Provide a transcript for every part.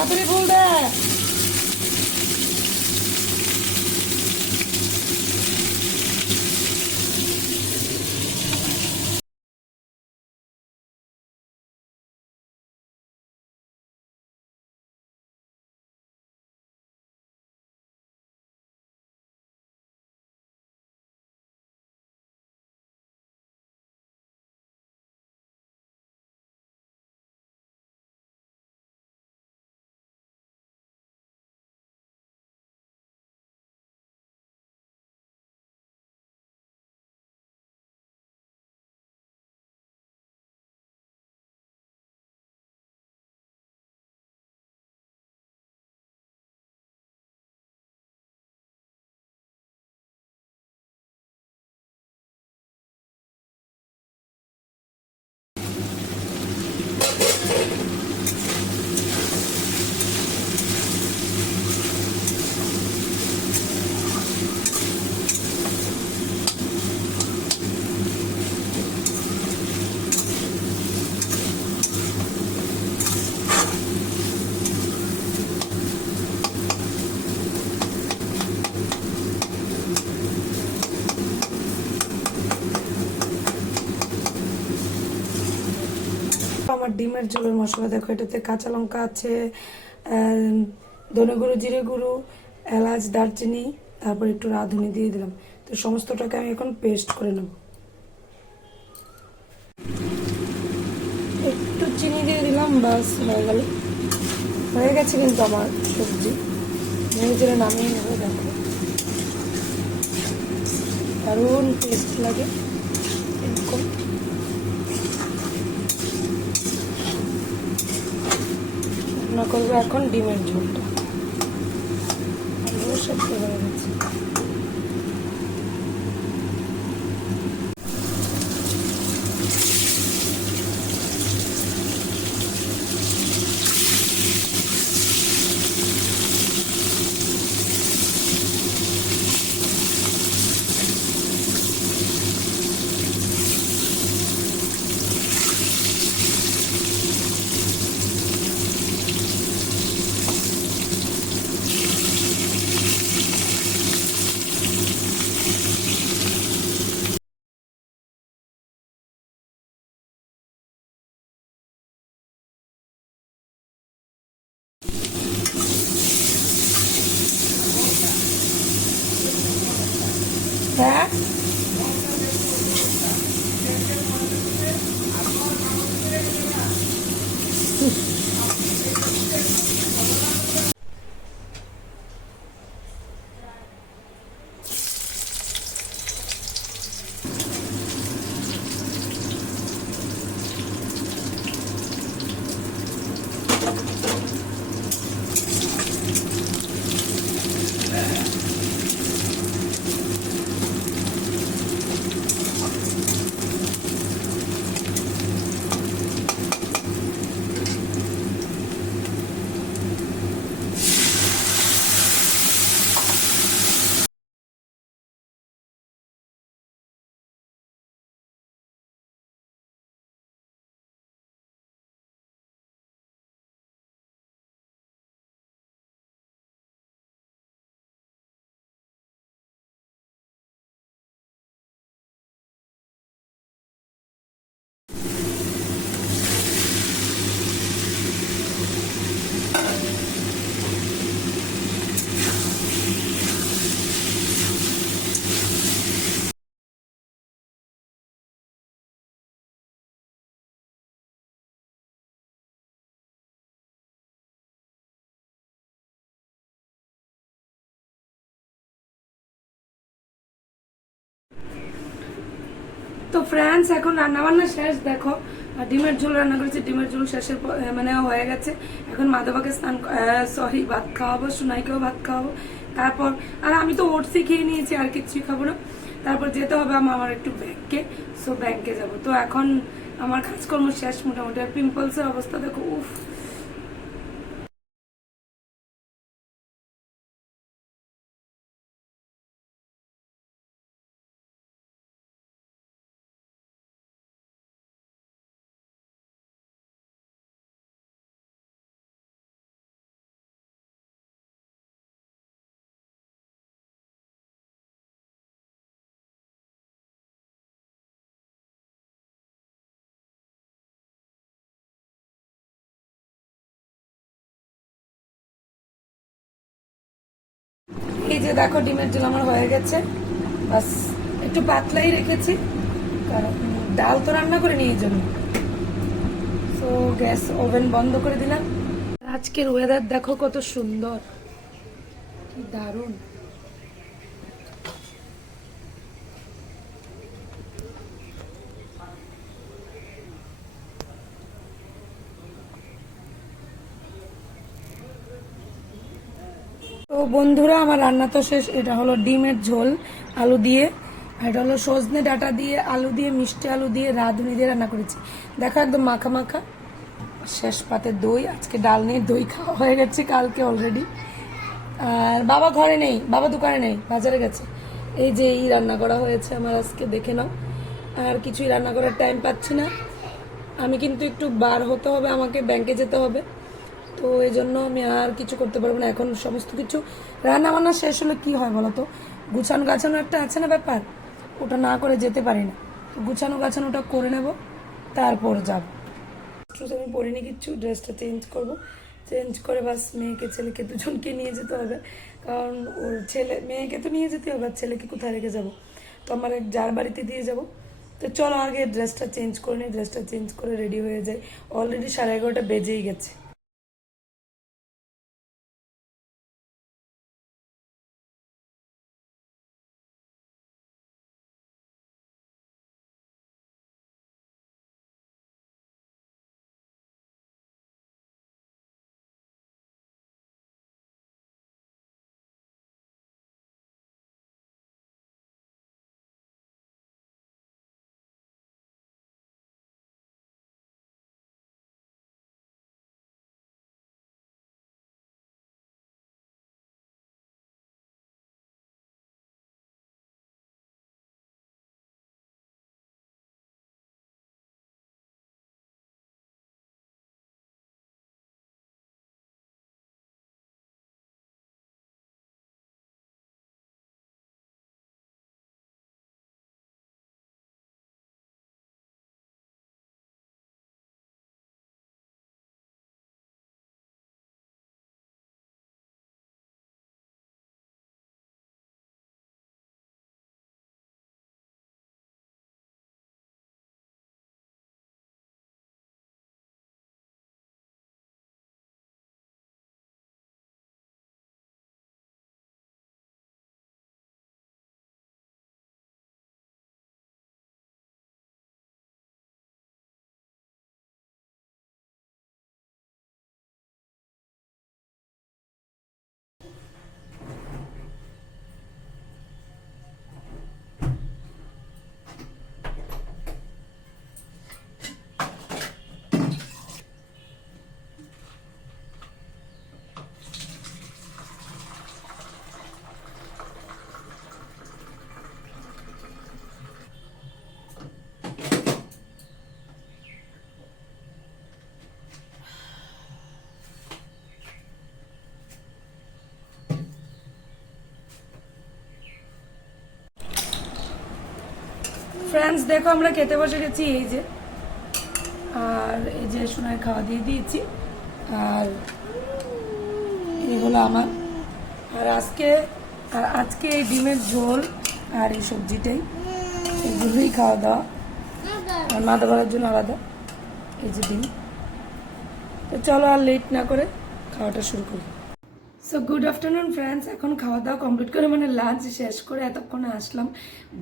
তাড়াতাড়ি বল দে। আমার ডিমের ঝোলের মশলা দেখো, এটাতে কাঁচা লঙ্কা আছে, ধনে গুঁড়ো, জিরে গুঁড়ো, এলাচ, দারচিনি, তারপর একটু রাঁধুনি দিয়ে দিলাম। তো সমস্তটাকে আমি এখন পেস্ট করে নেব। একটু চিনি দিয়ে দিলাম, বাস হয়ে গেল। হয়ে গেছে কিন্তু আমার সবজি। ধীরে ধীরে নামিয়ে নেবো। দেখো দারুণ টেস্ট লাগে এরকম। রান্না করবো এখন ডিমের ঝোলটা। আলু সেদ্ধ হয়ে গেছে। হ্যাঁ, তো ফ্রেন্ডস এখন রান্না বান্না শেষ। দেখো ডিমের ঝোল রান্না করেছি, ডিমের ঝোল শেষের মানে হয়ে গেছে। এখন মাধবাকে স্নান, সরি, ভাত খাওয়াবো, সুনাইকেও ভাত খাওয়াবো। তারপর আর আমি তো ওটসই খেয়ে নিয়েছি, আর কিছুই খাবো না। তারপর যেতে হবে আমার একটু ব্যাংকে। সো ব্যাংকে যাব। তো এখন আমার কাজকর্ম শেষ মোটামুটি। আর পিম্পলসের অবস্থা দেখো, উফ। এই যে দেখো ডিমের ঝোল আমার হয়ে গেছে, বাস একটু পাতলাই রেখেছি কারণ ডাল তো রান্না করে নিয়ে জন্য। তো গ্যাস ওভেন বন্ধ করে দিলাম। আজকের ওয়েদার দেখো কত সুন্দর, কি দারুণ। তো বন্ধুরা আমার রান্না তো শেষ। এটা হলো ডিমের ঝোল আলু দিয়ে, আর এটা হলো সজনে ডাঁটা দিয়ে আলু দিয়ে মিষ্টি আলু দিয়ে রাঁধুনি দিয়ে রান্না করেছি। দেখো একদম মাখা মাখা। শেষ পাতে দই, আজকে ডাল নিয়ে দই খাওয়া হয়ে গেছে কালকে অলরেডি। আর বাবা ঘরে নেই, বাবা দোকানে নেই, বাজারে গেছে। এই যে এই রান্না করা হয়েছে আমার আজকে, দেখে নাও। আর কিছুই রান্না করার টাইম পাচ্ছি না। আমি কিন্তু একটু বার হতে হবে, আমাকে ব্যাংকে যেতে হবে, তো এই জন্য আমি আর কিছু করতে পারবো না এখন। সমস্ত কিছু রান্না বান্না শেষ হলে কি হয় বলো তো, গুছানো গাছানো একটা আছে না ব্যাপার, ওটা না করে যেতে পারি না। তো গুছানো গাছানোটা করে নেব, তারপর যাব। আমি পরিনি কিচ্ছু, ড্রেসটা চেঞ্জ করব, চেঞ্জ করে বাস মেয়েকে ছেলেকে দুজনকে নিয়ে যেতে হবে, কারণ ওর মেয়েকে তো নিয়ে যেতে হবে, আর ছেলেকে কোথায় রেখে যাব। তো আমার এক যার বাড়িতে দিয়ে যাব। তো চলো আগে ড্রেসটা চেঞ্জ করে নিই, ড্রেসটা চেঞ্জ করে রেডি হয়ে যাই। অলরেডি 11:30 বেজেই গেছে। ফ্রেন্ডস দেখো আমরা খেতে বসে গেছি, এই যে, আর এই যে সোনার খাওয়া দিয়ে দিয়েছি, আর এগুলো আমার। আর আজকে এই ডিমের ঝোল আর এই সবজিটাই, এগুলোই খাওয়া দাওয়া। আর মাথা ভরার জন্য আলাদা এই যে ডিম। তো চলো আর লেট না করে খাওয়াটা শুরু করি। সো গুড আফটারনুন ফ্রেন্ডস, এখন খাওয়া দাওয়া কমপ্লিট করে মানে লাঞ্চ শেষ করে এতক্ষণে আসলাম।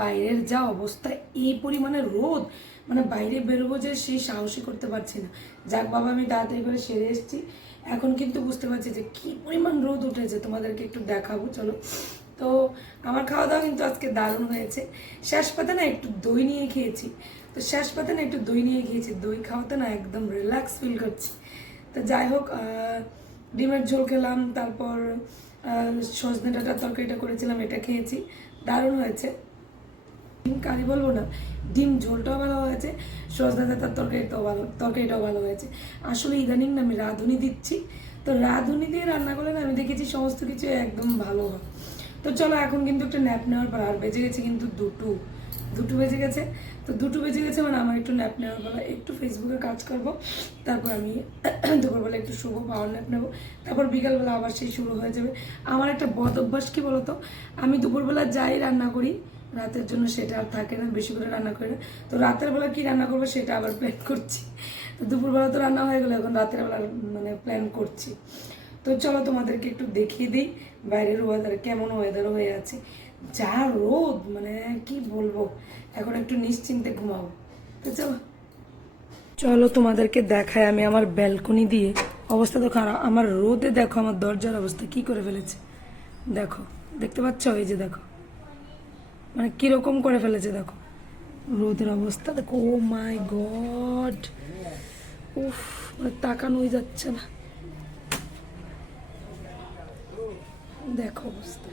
বাইরের যা অবস্থা, এই পরিমাণে রোদ, মানে বাইরে বেরোবো যে সেই সাহসই করতে পারছি না। যাক বাবা আমি তাড়াতাড়ি করে সেরে এসেছি, এখন কিন্তু বুঝতে পারছি যে কি পরিমাণ রোদ উঠেছে, তোমাদেরকে একটু দেখাবো চলো। তো আমার খাওয়া দাওয়া কিন্তু আজকে দারুণ হয়েছে। শেষ পাতে না একটু দই নিয়ে খেয়েছি, তো শেষ পাতে না একটু দই নিয়ে খেয়েছি, দই খাওয়াতে না একদম রিল্যাক্স ফিল করছি। তো যাই হোক, ডিমের ঝোল খেলাম, তারপর সজনে ডাঁটার তরকারিটা করেছিলাম, এটা খেয়েছি, দারুণ হয়েছে। ডিম কারি বলবো না, ডিম ঝোলটাও ভালো হয়েছে, সজনে ডাঁটার তরকারিটাও ভালো হয়েছে। আসলে ইদানিং না আমি রাঁধুনি দিচ্ছি, তো রাঁধুনি দিয়ে রান্না করলে না আমি দেখেছি সমস্ত কিছু একদম ভালো হয়। তো চলো এখন কিন্তু একটা ন্যাপ নেওয়ার পর, আর বেজে গেছে কিন্তু 2, 2টো বেজে গেছে। তো 2টো বেজে গেছে মানে আমার একটু ন্যাপ নেওয়ার বেলা, একটু ফেসবুকে কাজ করব, তারপর আমি দুপুরবেলা একটু শুভ পাওয়ার ন্যাপ নেবো, তারপর বিকালবেলা আবার সেই শুরু হয়ে যাবে। আমার একটা বদ অভ্যাস কি বলতো, আমি দুপুরবেলা যাই রান্না করি, রাতের জন্য সেটা আর থাকে না, বেশি করে রান্না করি না। তো রাতের বেলা কি রান্না করবো সেটা আবার প্ল্যান করছি। তো দুপুরবেলা তো রান্না হয়ে গেলো, এখন রাতের বেলা মানে প্ল্যান করছি। তো চলো তোমাদেরকে একটু দেখিয়ে দিই বাইরের ওয়েদার, কেমন ওয়েদার হয়ে আছে। যা রোদ, মানে কি বলবো, এখন একটু নিশ্চিন্তে ঘুমাবো। তো চলো চলো তোমাদেরকে দেখায় আমি আমার ব্যালকনি দিয়ে অবস্থা। দেখো আর আমার রোদে দেখো আমার দরজার অবস্থা কি করে ফেলেছে, দেখো দেখতে পাচ্ছ, এই যে দেখো মানে কিরকম করে ফেলেছে, দেখো রোদের অবস্থা দেখো। ও মাই গড, উফ, মানে তাকানোই যাচ্ছে না, দেখো অবস্থা।